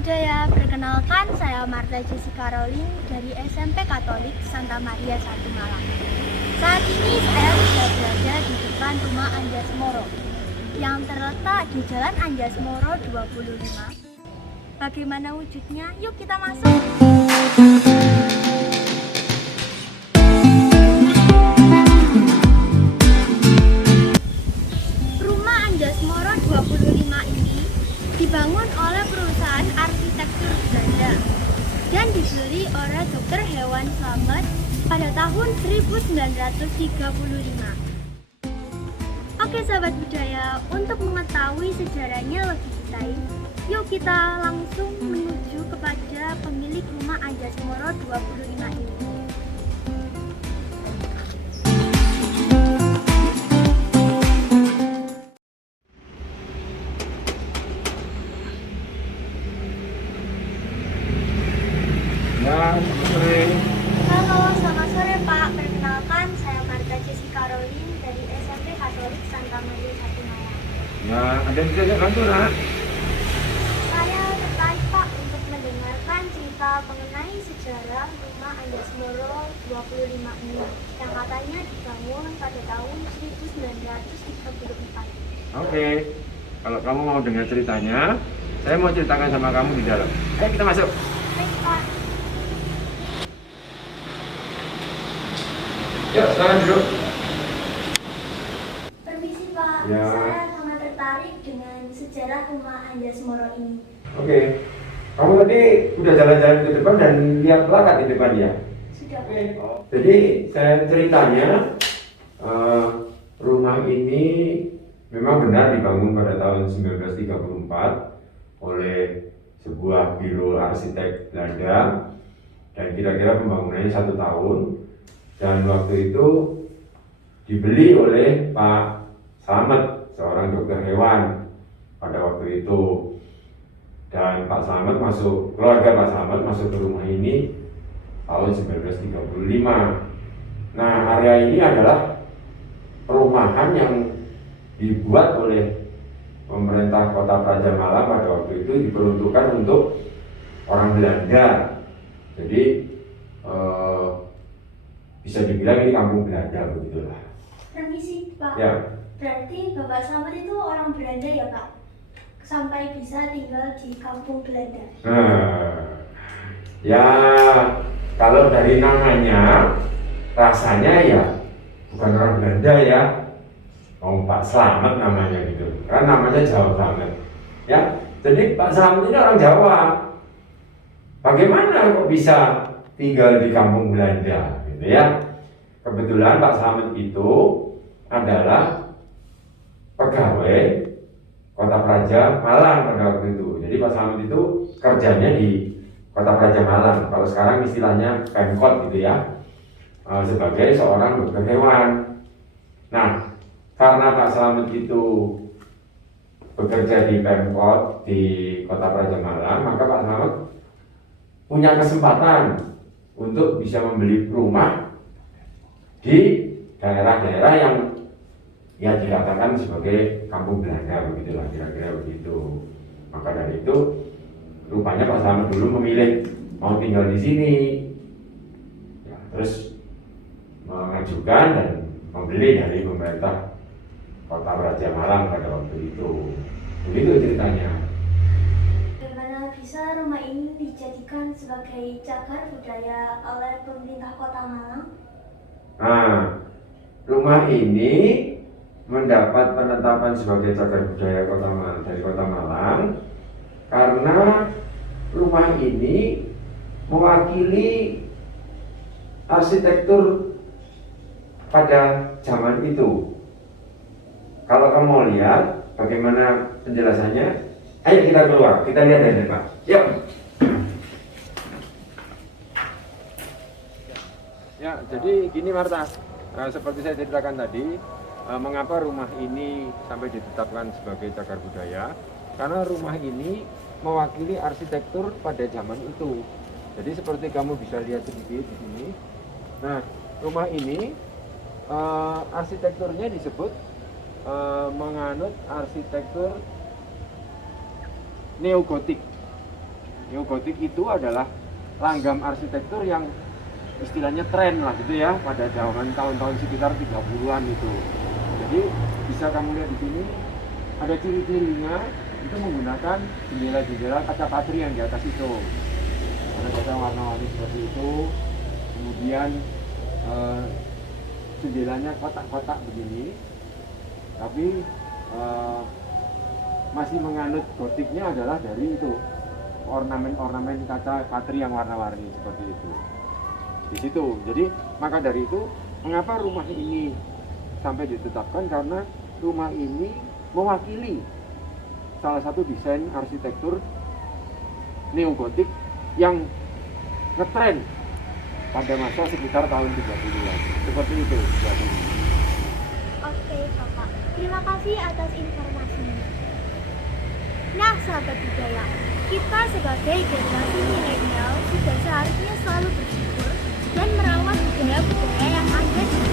Budaya, perkenalkan saya Marta Jessica Rowling dari SMP Katolik Santa Maria 1 Malang. Saat ini saya sudah berada di depan rumah Anjasmoro yang terletak di Jalan Anjasmoro 25. Bagaimana wujudnya? Yuk kita masuk. Rumah Anjasmoro 25 ini dibangun oleh perusahaan arsitektur Belanda dan dibeli oleh Dr. Hewan Slamet pada tahun 1935. Oke sahabat budaya, untuk mengetahui sejarahnya lebih detail, yuk kita langsung menuju kepada pemilik rumah Anjasmoro 25 ini. Halo, selamat sore Pak. Perkenalkan, saya Marta Jessica Rowling dari SMP Katolik Santa Maria 1 Malang. Ya, ada yang bisa saya bantu, Nak? Saya tertarik Pak untuk mendengarkan cerita mengenai sejarah rumah Anjasmoro 25 ini yang katanya dibangun pada tahun 1934. Oke. Kalau kamu mau dengar ceritanya, saya mau ceritakan sama kamu di dalam. Ayo kita masuk. Baik Pak. Yuk, silakan duduk. Permisi Pak, Ya. saya sangat tertarik dengan sejarah rumah Anjasmoro ini. Oke. Kamu tadi udah jalan-jalan ke depan dan lihat plakat di depan ya? Sudah Pak. Jadi saya ceritanya rumah ini memang benar dibangun pada tahun 1934 oleh sebuah biro arsitek Belanda dan kira-kira pembangunannya 1 tahun dan waktu itu dibeli oleh Pak Slamet, seorang dokter hewan pada waktu itu. Dan Pak Slamet keluarga Pak Slamet masuk ke rumah ini tahun 1935. Nah, area ini adalah perumahan yang dibuat oleh pemerintah Kota Praja Malang pada waktu itu, diperuntukkan untuk orang Belanda. Jadi bisa dibilang ini kampung Belanda begitulah. Permisi Pak. Ya. Berarti Bapak Slamet itu orang Belanda ya Pak? Sampai bisa tinggal di kampung Belanda. Ya kalau dari namanya rasanya ya bukan orang Belanda ya. Pak Slamet namanya gitu. Karena namanya Jawa banget. Ya. Jadi Pak Slamet ini orang Jawa. Bagaimana kok bisa tinggal di kampung Belanda gitu ya? Kebetulan Pak Slamet itu adalah pegawai Kota Praja Malang pada waktu itu. Jadi Pak Slamet itu kerjanya di Kota Praja Malang. Kalau sekarang istilahnya Pemkot gitu ya, sebagai seorang dokter hewan. Nah, karena Pak Slamet itu bekerja di Pemkot di Kota Praja Malang, maka Pak Slamet punya kesempatan untuk bisa membeli rumah di daerah-daerah yang ya dikatakan sebagai kampung Belanda begitulah, kira-kira begitu. Maka dari itu rupanya Pak Slamet dulu memilih mau tinggal di sini, ya, terus mengajukan dan membeli dari pemerintah Kota Praja Malang pada waktu itu. Begitu ceritanya. Bagaimana bisa rumah ini dijadikan sebagai cagar budaya oleh pemerintah Kota Malang? Nah, rumah ini mendapat penetapan sebagai cagar budaya dari Kota Malang karena rumah ini mewakili arsitektur pada zaman itu. Kalau kamu mau lihat bagaimana penjelasannya, ayo kita keluar, kita lihat dari depan. Yuk. Ya, jadi gini Marta, seperti saya ceritakan tadi, mengapa rumah ini sampai ditetapkan sebagai cagar budaya? Karena rumah ini mewakili arsitektur pada zaman itu. Jadi seperti kamu bisa lihat sedikit di sini. Nah, rumah ini arsitekturnya disebut menganut arsitektur neogotik. Neogotik itu adalah langgam arsitektur yang istilahnya tren lah gitu ya pada zaman tahun-tahun sekitar 30-an itu. Jadi bisa kamu lihat di sini ada ciri-cirinya itu menggunakan jendela-jendela kaca patri yang di atas itu. Ada kaca warna-warni seperti itu. Kemudian jendelanya kotak-kotak begini, tapi masih menganut gotiknya adalah dari itu ornamen-ornamen kaca patri yang warna-warni seperti itu di situ. Jadi maka dari itu mengapa rumah ini sampai ditetapkan, karena rumah ini mewakili salah satu desain arsitektur neogotik yang ngetren pada masa sekitar tahun 30-an. Seperti itu. Oke, Bapak. Terima kasih atas informasinya. Nah, sahabat budaya, kita sebagai generasi milenial sudah seharusnya selalu bersyukur dan merawat budaya-budaya yang ada di